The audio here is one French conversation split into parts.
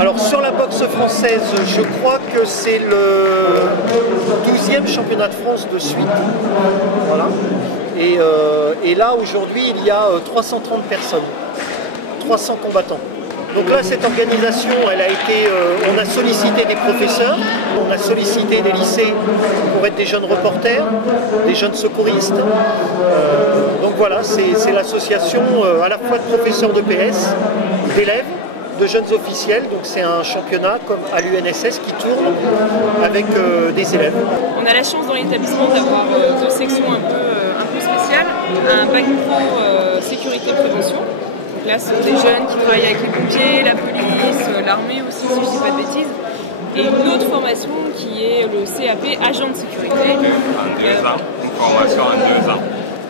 Alors sur la boxe française, je crois que c'est le 12e championnat de France de suite. Voilà. Et là aujourd'hui il y a 330 personnes, 300 combattants. Donc là cette organisation, elle a été, on a sollicité des professeurs, on a sollicité des lycées pour être des jeunes reporters, des jeunes secouristes. Donc voilà, c'est l'association à la fois de professeurs de PS, d'élèves, de jeunes officiels, donc c'est un championnat comme à l'UNSS qui tourne avec des élèves. On a la chance dans l'établissement d'avoir deux sections un peu spéciales, un bac pro sécurité prévention. Donc là ce sont des jeunes qui travaillent avec les pompiers, la police, l'armée aussi si je ne dis pas de bêtises. Et une autre formation qui est le CAP agent de sécurité. En 2 ans, une formation en 2 ans.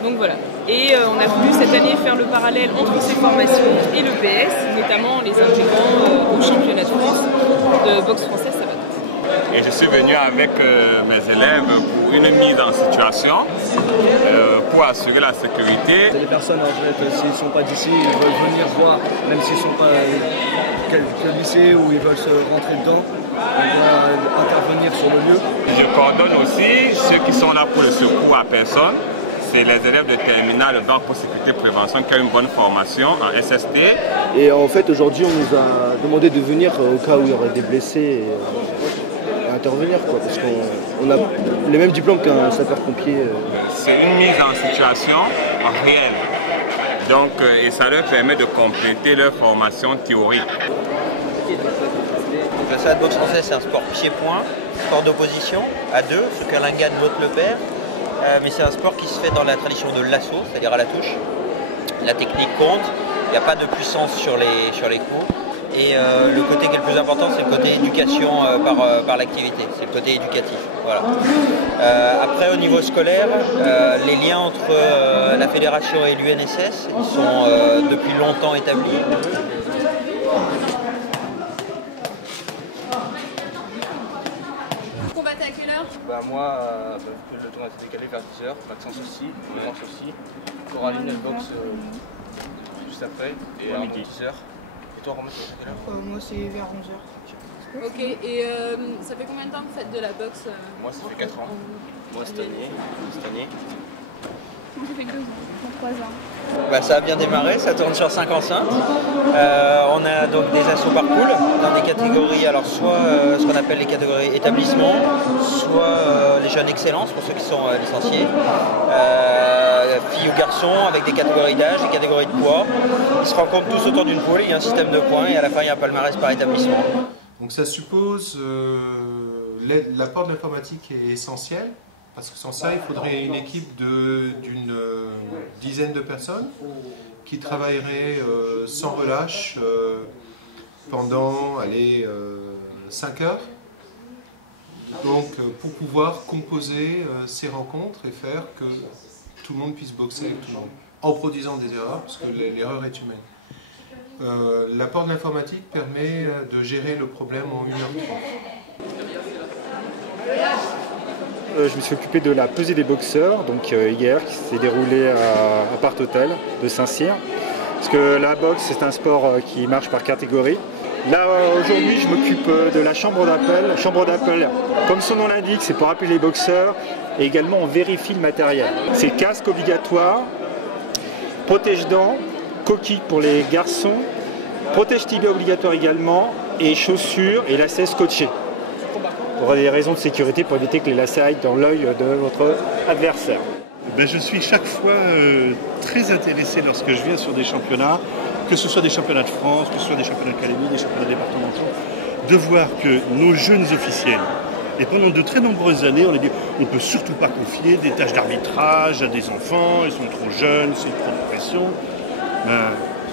Donc voilà. Et on a voulu cette année faire le parallèle entre ces formations et le PS, notamment les intégrants au championnat de France de boxe française Sabatos. Et je suis venu avec mes élèves pour une mise en situation pour assurer la sécurité. Les personnes en fait, s'ils ne sont pas d'ici, ils veulent venir voir, même s'ils ne sont pas quel lycée ou ils veulent se rentrer dedans, on va intervenir sur le lieu. Je coordonne aussi ceux qui sont là pour le secours à personne. C'est les élèves de terminale Banque pour sécurité prévention qui ont une bonne formation en SST. Et en fait aujourd'hui on nous a demandé de venir au cas où il y aurait des blessés et intervenir quoi, parce qu'on a les mêmes diplômes qu'un sapeur-pompier. C'est une mise en situation réelle. Donc, et ça leur permet de compléter leur formation théorique. Le salle de boxe française, c'est un sport pied-point, sport d'opposition, à deux, ce qu'un gagne, l'autre le perd. Mais c'est un sport qui se fait dans la tradition de l'assaut, c'est-à-dire à la touche. La technique compte, il n'y a pas de puissance sur les coups. Et le côté qui est le plus important, c'est le côté éducation par l'activité, c'est le côté éducatif. Voilà. Après, au niveau scolaire, les liens entre la fédération et l'UNSS sont depuis longtemps établis. Vous combattez à quelle heure? Moi, le tournoi s'est décalé vers 10h, Maxence aussi, dimanche aussi. Coraline elle boxe juste après, et à midi 10h. Et toi Romain, tu à quelle heure? Moi c'est vers 11h. Ok, et ça fait combien de temps que vous faites de la boxe? Moi ça fait 4 ans. Moi cette année. Moi ça fait 2 ans, 3 ans. Bah, ça a bien démarré, ça tourne sur 5 enceintes. On a donc des assauts par poule dans des catégories, alors soit ce qu'on appelle les catégories établissement, soit les jeunes excellences pour ceux qui sont licenciés, filles ou garçons avec des catégories d'âge, des catégories de poids. Ils se rencontrent tous autour d'une poule, il y a un système de points et à la fin il y a un palmarès par établissement. Donc ça suppose l'apport de l'informatique est essentiel. Parce que sans ça, il faudrait une équipe d'une dizaine de personnes qui travailleraient sans relâche pendant 5 heures. Donc pour pouvoir composer ces rencontres et faire que tout le monde puisse boxer avec tout le monde, en produisant des erreurs, parce que l'erreur est humaine. L'apport de l'informatique permet de gérer le problème en 1h30. Je me suis occupé de la pesée des boxeurs, donc hier, qui s'est déroulée à Part Hôtel de Saint-Cyr. Parce que la boxe, c'est un sport qui marche par catégorie. Là, aujourd'hui, je m'occupe de la chambre d'appel. Chambre d'appel, comme son nom l'indique, c'est pour appeler les boxeurs. Et également, on vérifie le matériel. C'est casque obligatoire, protège-dents, coquille pour les garçons, protège-tibia obligatoire également, et chaussures et lacets scotchés. Pour des raisons de sécurité, pour éviter que les lacets aillent dans l'œil de votre adversaire. Je suis chaque fois très intéressé lorsque je viens sur des championnats, que ce soit des championnats de France, que ce soit des championnats d'académie, des championnats départementaux, de voir que nos jeunes officiels, et pendant de très nombreuses années, on a dit on ne peut surtout pas confier des tâches d'arbitrage à des enfants, ils sont trop jeunes, c'est trop de pression.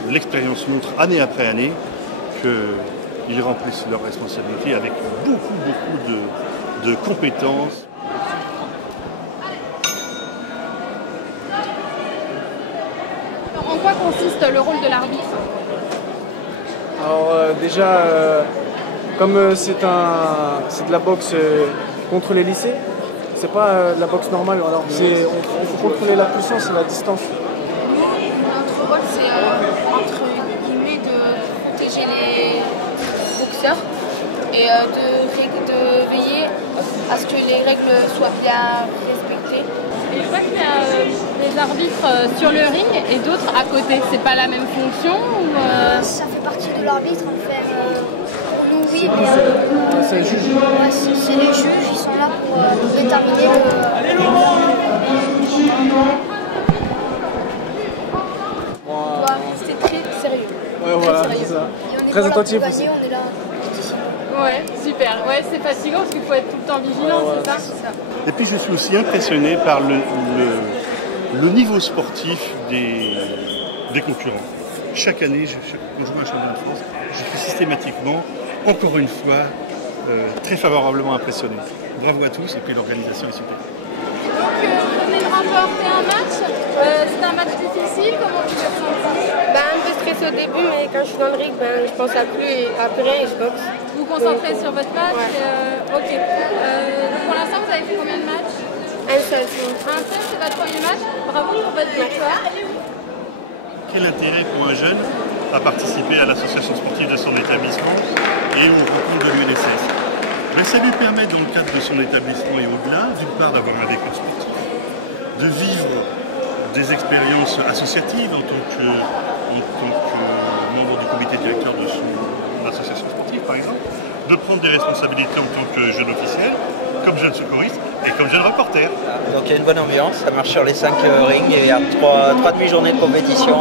L'expérience montre année après année qu'ils remplissent leurs responsabilités avec beaucoup de compétences. En quoi consiste le rôle de l'arbitre? Alors déjà, comme c'est de la boxe contre les lycées, c'est pas de la boxe normale, alors on faut contrôler la puissance et la distance. Notre rôle c'est entre guillemets de protéger les boxeurs et de veiller à ce que les règles soient bien respectées. Et je vois qu'il y a des arbitres sur le ring et d'autres à côté. C'est pas la même fonction ou Ça fait partie de l'arbitre, en fait. Pour nous, oui, mais c'est les juges. Ouais, c'est les juges, ils sont là pour déterminer on doit rester très sérieux. Ouais, voilà, Très sérieux. c'est ça. Et on est Très pas là attentif pour aussi. gagner, on est là ici. Ouais, super. Ouais, c'est fatigant parce qu'il faut être tout le temps vigilant, c'est ça. Et puis je suis aussi impressionné par le niveau sportif des concurrents. Chaque année, quand je vois un championnat de France, je suis systématiquement, encore une fois, très favorablement impressionné. Bravo à tous et puis l'organisation est super. Donc vous venez de remporter un match. C'est un match difficile, comment vous l'avez ressenti? Un peu stressé au début, mais quand je suis dans le ring, je pense à plus rien et je boxe. Vous vous concentrez sur votre match ok. Pour l'instant, vous avez fait combien de matchs? Un seul. Un seul, c'est votre premier match. Bravo pour votre victoire. Quel intérêt pour un jeune à participer à l'association sportive de son établissement et aux rencontres de l'UNSS? Mais ça lui permet, dans le cadre de son établissement et au-delà, d'une part d'avoir un vécu sportif, de vivre des expériences associatives en tant que membre du comité directeur de son association sportive, par exemple, de prendre des responsabilités en tant que jeune officiel, comme jeune secouriste et comme jeune reporter. Donc il y a une bonne ambiance, ça marche sur les 5 rings et il y a 3 demi-journées de compétition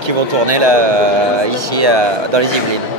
qui vont tourner là, ici dans les Yvelines.